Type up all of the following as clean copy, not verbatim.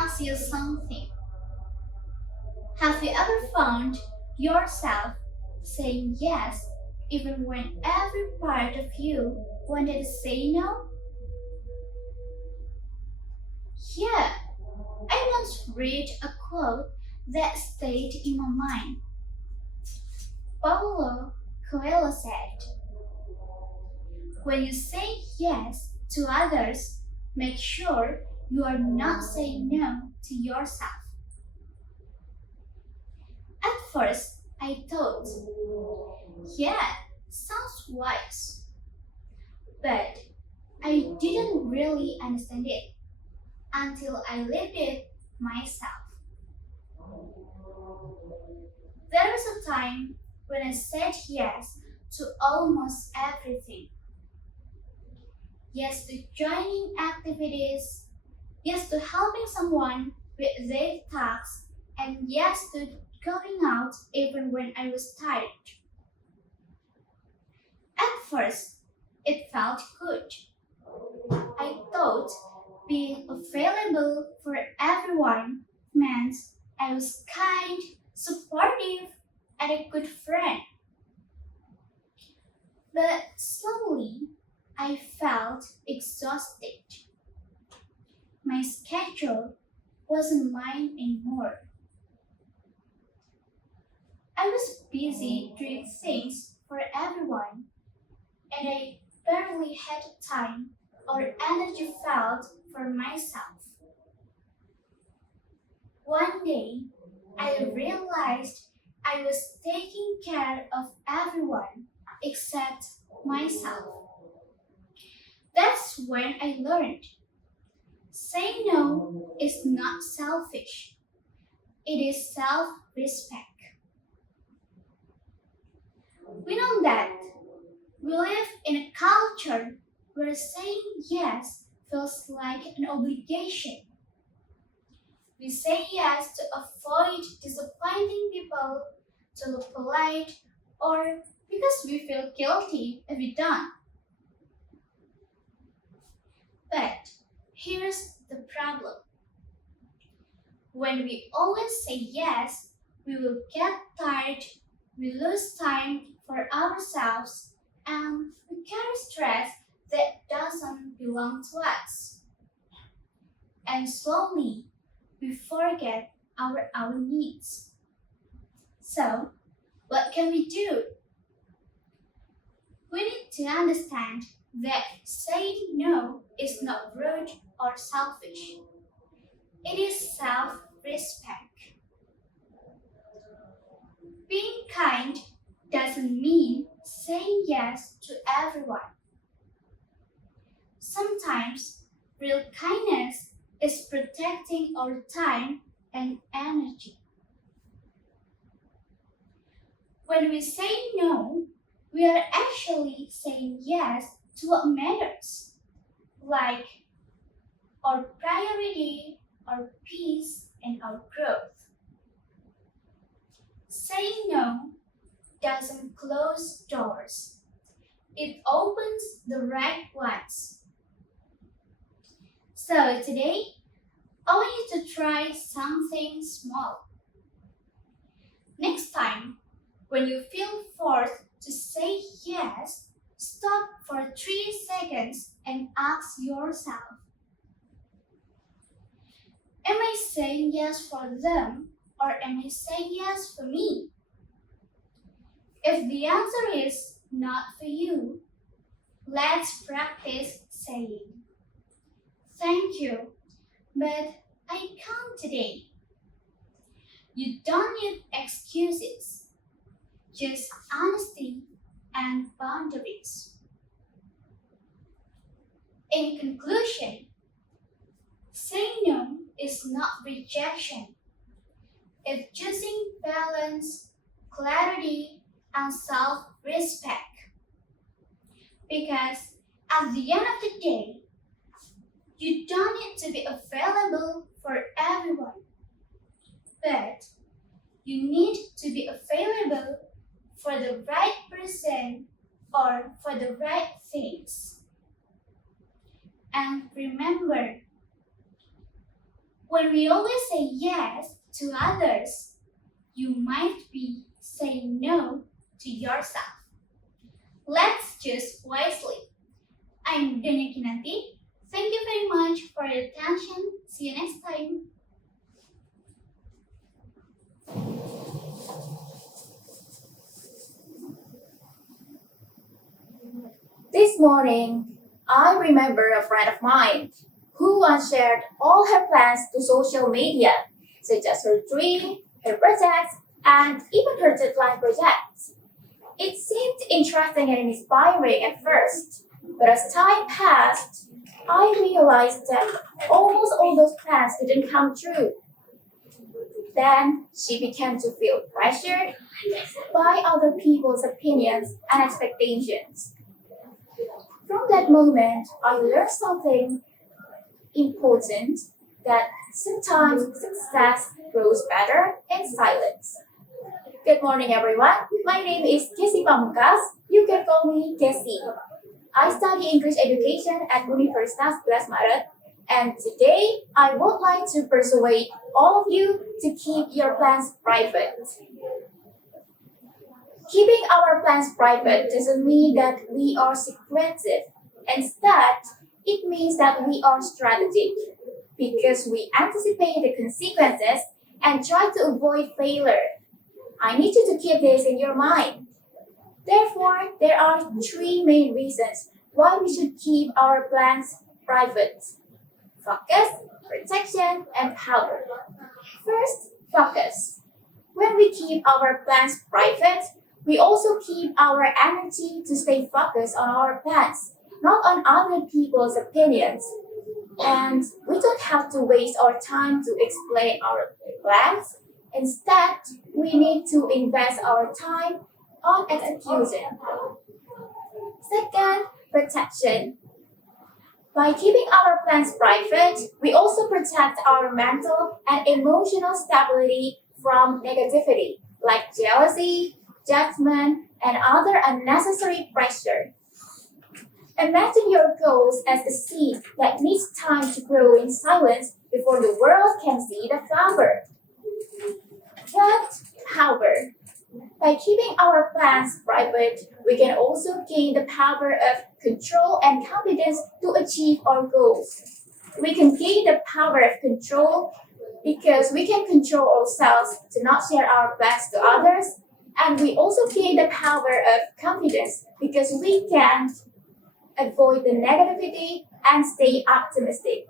ask you something. Have you ever found yourself saying yes even when every part of you wanted to say no? Yeah, I once read a quote that stayed in my mind. Paulo Coelho said, when you say yes to others, make sure you are not saying no to yourself. At first, I thought, yeah, sounds wise. But I didn't really understand it until I lived it myself. There was a time when I said yes to almost everything. Yes to joining activities, yes to helping someone with their tasks, and yes to going out even when I was tired. At first, it felt good. I thought being available for everyone meant I was kind, supportive, and a good friend. But slowly, I felt exhausted. My schedule wasn't mine anymore. I was busy doing things for everyone, and I barely had time or energy felt for myself. One day, I realized I was taking care of everyone except myself. That's when I learned saying no is not selfish, it is self respect. We know that we live in a culture where saying yes feels like an obligation. We say yes to avoid disappointing people, to look polite, or because we feel guilty if we don't. But here's the problem. When we always say yes, we will get tired, we lose time for ourselves, and we carry stress that doesn't belong to us. And slowly, we forget our needs. So, what can we do? We need to understand that saying no is not rude or selfish. It is self respect. Being kind doesn't mean saying yes to everyone. Sometimes real kindness is protecting our time and energy. When we say no, we are actually saying yes to what matters, like our priority, our peace, and our growth. Saying no doesn't close doors, it opens the right ones. So today, I want you to try something small. Next time, when you feel forced to say yes, stop for 3 seconds and ask yourself, am I saying yes for them or am I saying yes for me? If the answer is not for you, let's practice saying, thank you, but I can't today. You don't need excuses, just honesty and boundaries. In conclusion, saying no is not rejection. It's choosing balance, clarity, and self-respect. Because at the end of the day, you don't need to be available for everyone, but you need to be available for the right person or for the right things. And remember, When we always say yes to others, you might be saying no to yourself. Let's choose wisely. I'm Dhanya Kinanti. Thank you very much for your attention. See you next time. This morning, I remember a friend of mine who once shared all her plans to social media, such as her dream, her projects, and even her deadline projects. It seemed interesting and inspiring at first, but as time passed, I realized that almost all those plans didn't come true. Then she began to feel pressured by other people's opinions and expectations. From that moment, I learned something important that sometimes success grows better in silence. Good morning, everyone. My name is Gesi Pamungkas. You can call me Gesi. I study English education at Universitas Maret, and today I would like to persuade all of you to keep your plans private. Keeping our plans private doesn't mean that we are secretive. Instead, it means that we are strategic because we anticipate the consequences and try to avoid failure. I need you to keep this in your mind. Therefore, there are three main reasons why we should keep our plans private: focus, protection, and power. First, focus. When we keep our plans private, we also keep our energy to stay focused on our plans, not on other people's opinions. And we don't have to waste our time to explain our plans. Instead, we need to invest our time on execution. Second, protection. By keeping our plans private, we also protect our mental and emotional stability from negativity like jealousy, judgment, and other unnecessary pressure. Imagine your goals as a seed that needs time to grow in silence before the world can see the flower. Third, power. By keeping our plans private, we can also gain the power of control and confidence to achieve our goals. We can gain the power of control because we can control ourselves to not share our plans to others, and we also gain the power of confidence because we can avoid the negativity and stay optimistic.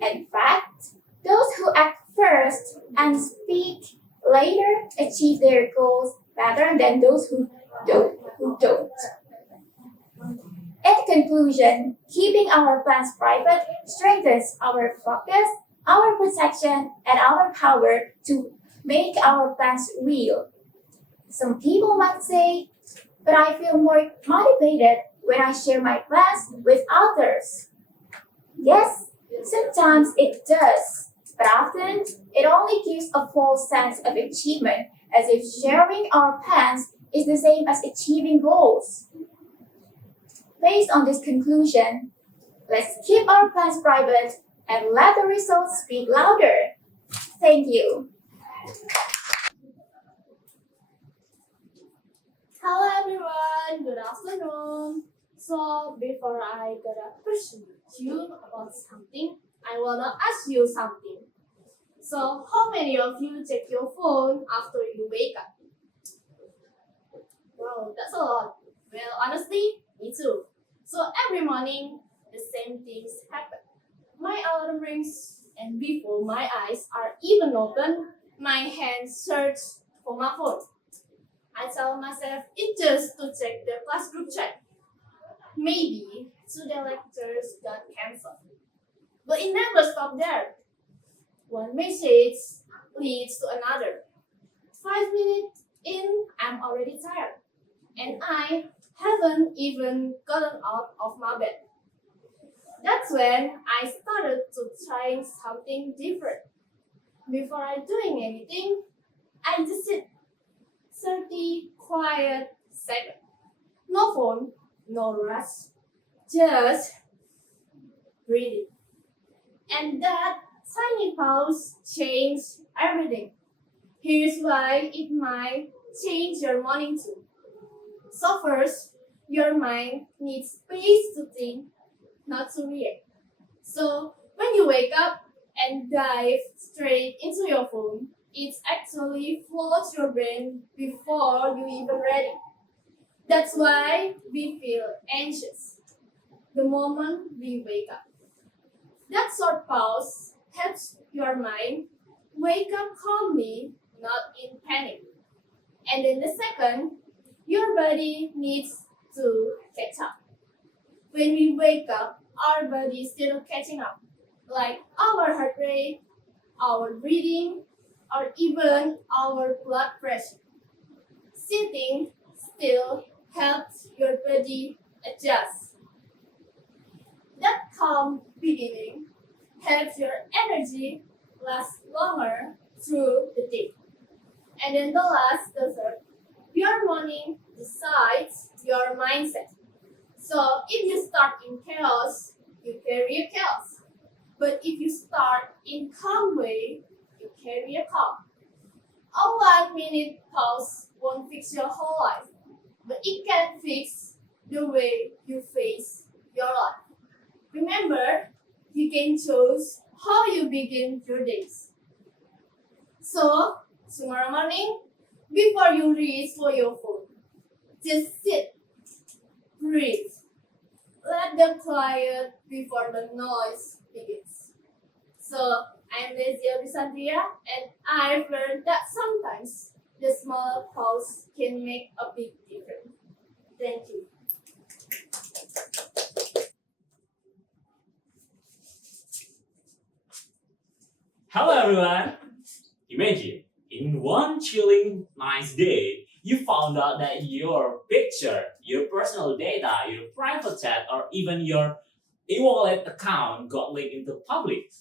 In fact, those who act first and speak later achieve their goals better than those who don't. In conclusion, keeping our plans private strengthens our focus, our protection, and our power to make our plans real. Some people might say, but I feel more motivated when I share my plans with others. Yes, sometimes it does, but often it only gives a false sense of achievement, as if sharing our plans is the same as achieving goals. Based on this conclusion, let's keep our plans private and let the results speak louder. Thank you. Hello everyone, good afternoon. So before I gonna persuade you about something, I wanna ask you something. So how many of you check your phone after you wake up? Wow, that's a lot. Well, honestly, me too. So every morning, the same things happen. My alarm rings, and before my eyes are even open, my hand searches for my phone. I tell myself it's just to check the class group chat. Maybe today lectures got cancelled. But it never stopped there. One message leads to another. 5 minutes in, I'm already tired. And I haven't even gotten out of my bed. That's when I started to trying something different. Before I doing anything, I just sit 30 quiet seconds. No phone, no rush, just breathing. And that tiny pause change everything. Here's why it might change your morning too. So first, your mind needs space to think, not to react. So when you wake up and dive straight into your phone, it actually floods your brain before you even ready. That's why we feel anxious the moment we wake up. That short pause helps your mind wake up calmly, not in panic. And in the second, your body needs to catch up. When we wake up, our body is still catching up, like our heart rate, our breathing, or even our blood pressure. Sitting still helps your body adjust. That calm beginning helps your energy last longer through the day. And then the third, your morning decides your mindset. So if you start in chaos, you carry a chaos. But if you start in calm way, you carry a calm. A 1 minute pause won't fix your whole life, but it can fix the way you face your life. Remember, you can choose how you begin your days. So, tomorrow morning, before you reach for your phone, just sit, breathe, let them quiet before the noise begins. So, I'm Lezia Frishandria, and I've learned that sometimes the small pause can make a big difference. Thank you. Hello everyone! Imagine, in one chilling nice day, you found out that your picture, your personal data, your private chat, or even your e-wallet account got leaked into public.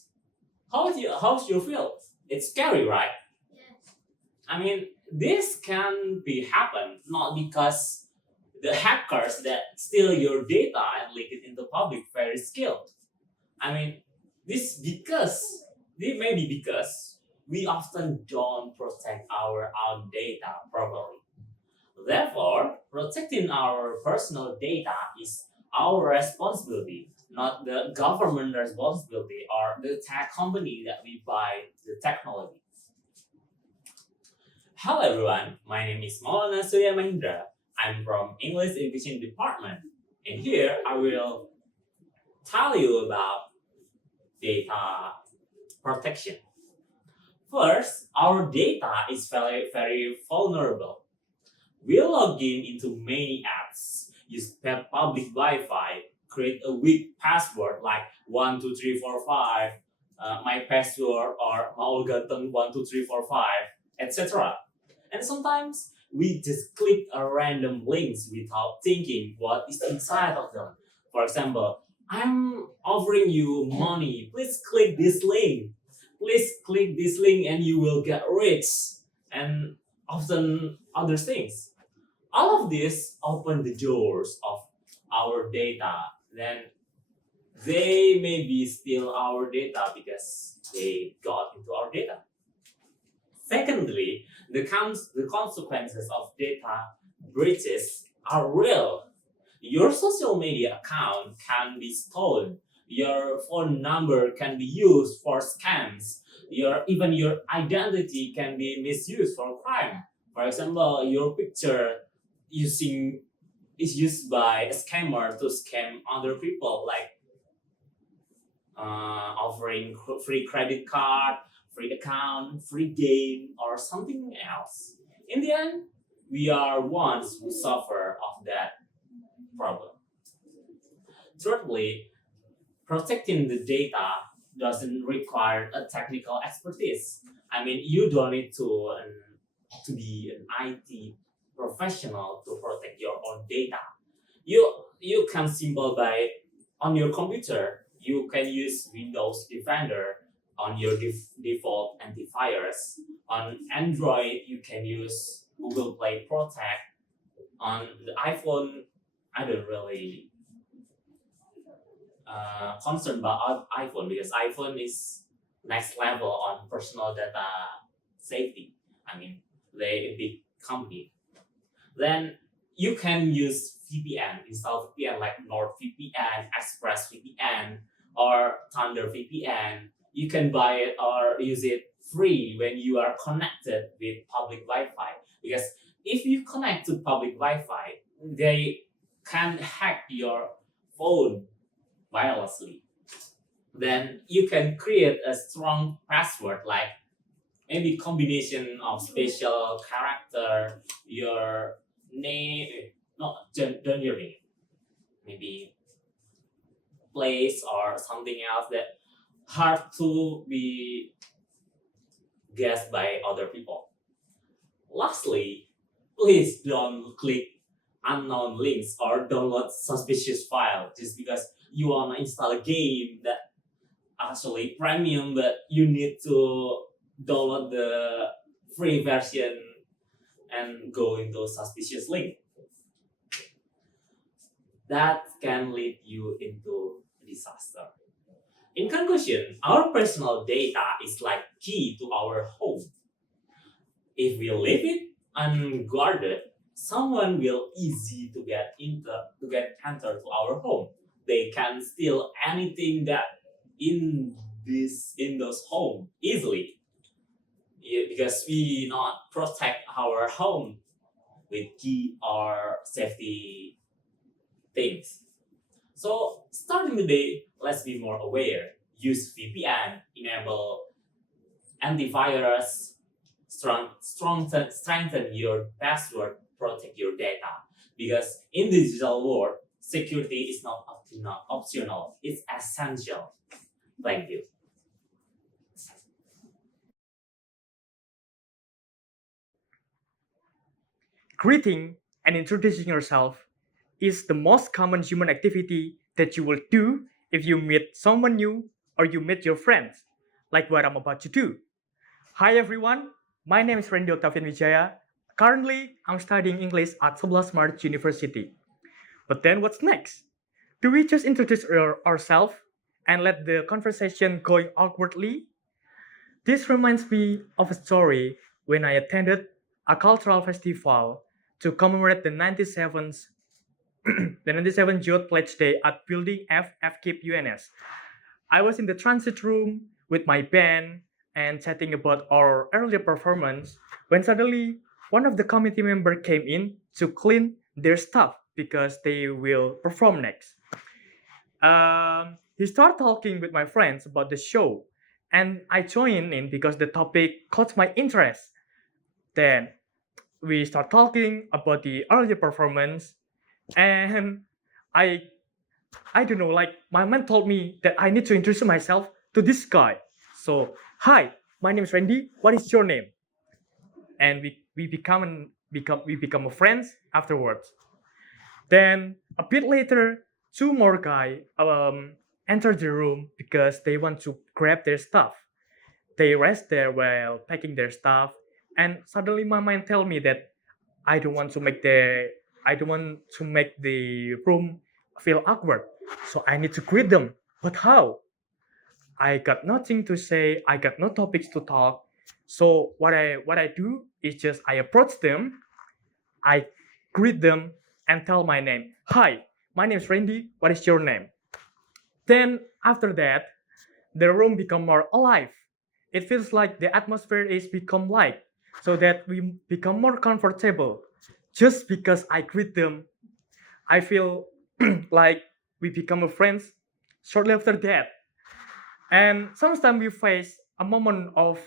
How's you feel? It's scary, right? I mean, this can be happen not because the hackers that steal your data and leak it into public very skilled. I mean, this may be because we often don't protect our own data properly. Therefore, protecting our personal data is our responsibility, not the government responsibility or the tech company that we buy the technology. Hello everyone, my name is Maulana Surya Mahindra. I'm from English Education Department, and here I will tell you about data protection. First, our data is very vulnerable. We log in into many apps, use public Wi-Fi, create a weak password like 12345, my password or maulgateng 12345, etc. And sometimes we just click a random links without thinking what is inside of them. For example, I'm offering you money. Please click this link. Please click this link and you will get rich. And often other things. All of this open the doors of our data. Then they maybe steal our data because they got into our data. Secondly, the consequences of data breaches are real. Your social media account can be stolen. Your phone number can be used for scams. Even your identity can be misused for crime. For example, your picture using is used by a scammer to scam other people, like offering free credit card, free account, free game, or something else. In the end, we are ones who suffer of that problem. Thirdly, protecting the data doesn't require a technical expertise. I mean, you don't need to be an IT professional to protect your own data. You can simple by on your computer. You can use Windows Defender on your default antivirus. On Android, you can use Google Play Protect. On the iPhone, I don't really concerned about iPhone because iPhone is next level on personal data safety. I mean, they a big company. Then you can use VPN, install VPN like NordVPN, ExpressVPN, or Thunder VPN. You can buy it or use it free when you are connected with public Wi-Fi. Because if you connect to public Wi-Fi, they can hack your phone wirelessly. Then you can create a strong password like maybe combination of special character, your name, not don't your name, maybe place or something else that hard to be guessed by other people. Lastly, please don't click unknown links or download suspicious file just because you wanna install a game that actually premium, but you need to download the free version and go into suspicious link. That can lead you into disaster. In conclusion, our personal data is like key to our home. If we leave it unguarded, someone will easy to get enter to our home. They can steal anything that in those home easily. Because we not protect our home with key or safety things. So starting today, let's be more aware. Use VPN, enable antivirus, strengthen your password, protect your data. Because in the digital world, security is not optional, it's essential. Thank you. Greeting and introducing yourself is the most common human activity that you will do if you meet someone new or you meet your friends, like what I'm about to do. Hi everyone, my name is Rendy Oktavian Wijaya. Currently, I'm studying English at 11 March University. But then what's next? Do we just introduce ourselves and let the conversation going awkwardly? This reminds me of a story when I attended a cultural festival to commemorate the 97th the 97th Youth Pledge Day at Building F FKIP UNS. I was in the transit room with my band and chatting about our earlier performance when suddenly one of the committee members came in to clean their stuff because they will perform next. He started talking with my friends about the show, and I joined in because the topic caught my interest. Then we start talking about the earlier performance, and I I don't know, like my man told me that I need to introduce myself to this guy. So, hi, my name is Rendy. What is your name? And we become a friends afterwards. Then a bit later, two more guy entered the room because they want to grab their stuff. They rest there while packing their stuff, and suddenly my mind tell me that I don't want to make the room feel awkward. So I need to greet them. But how? I got nothing to say. I got no topics to talk. So what I do is just I approach them, I greet them and tell my name. Hi, my name is Rendy. What is your name? Then after that, the room become more alive. It feels like the atmosphere is become light, so that we become more comfortable. Just because I greet them, I feel like we become a friends shortly after that. And sometimes we face a moment of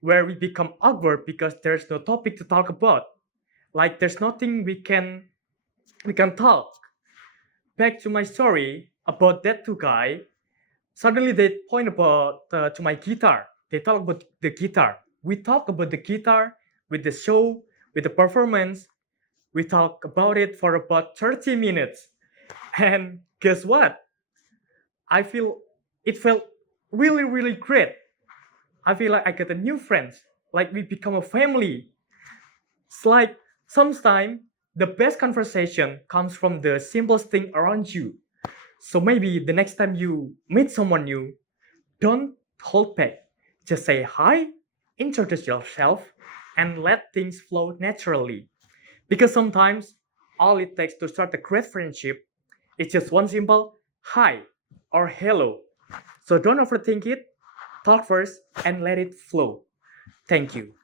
where we become awkward because there's no topic to talk about. Like there's nothing we can talk. Back to my story about that two guy. Suddenly they point about to my guitar. They talk about the guitar. We talk about the guitar with the show, with the performance. We talk about it for about 30 minutes. And guess what? I feel it felt really, really great. I feel like I got a new friends. Like we become a family. It's like sometimes the best conversation comes from the simplest thing around you. So maybe the next time you meet someone new, don't hold back. Just say hi, introduce yourself, and let things flow naturally. Because sometimes all it takes to start a great friendship is just one simple hi or hello. So don't overthink it, talk first and let it flow. Thank you.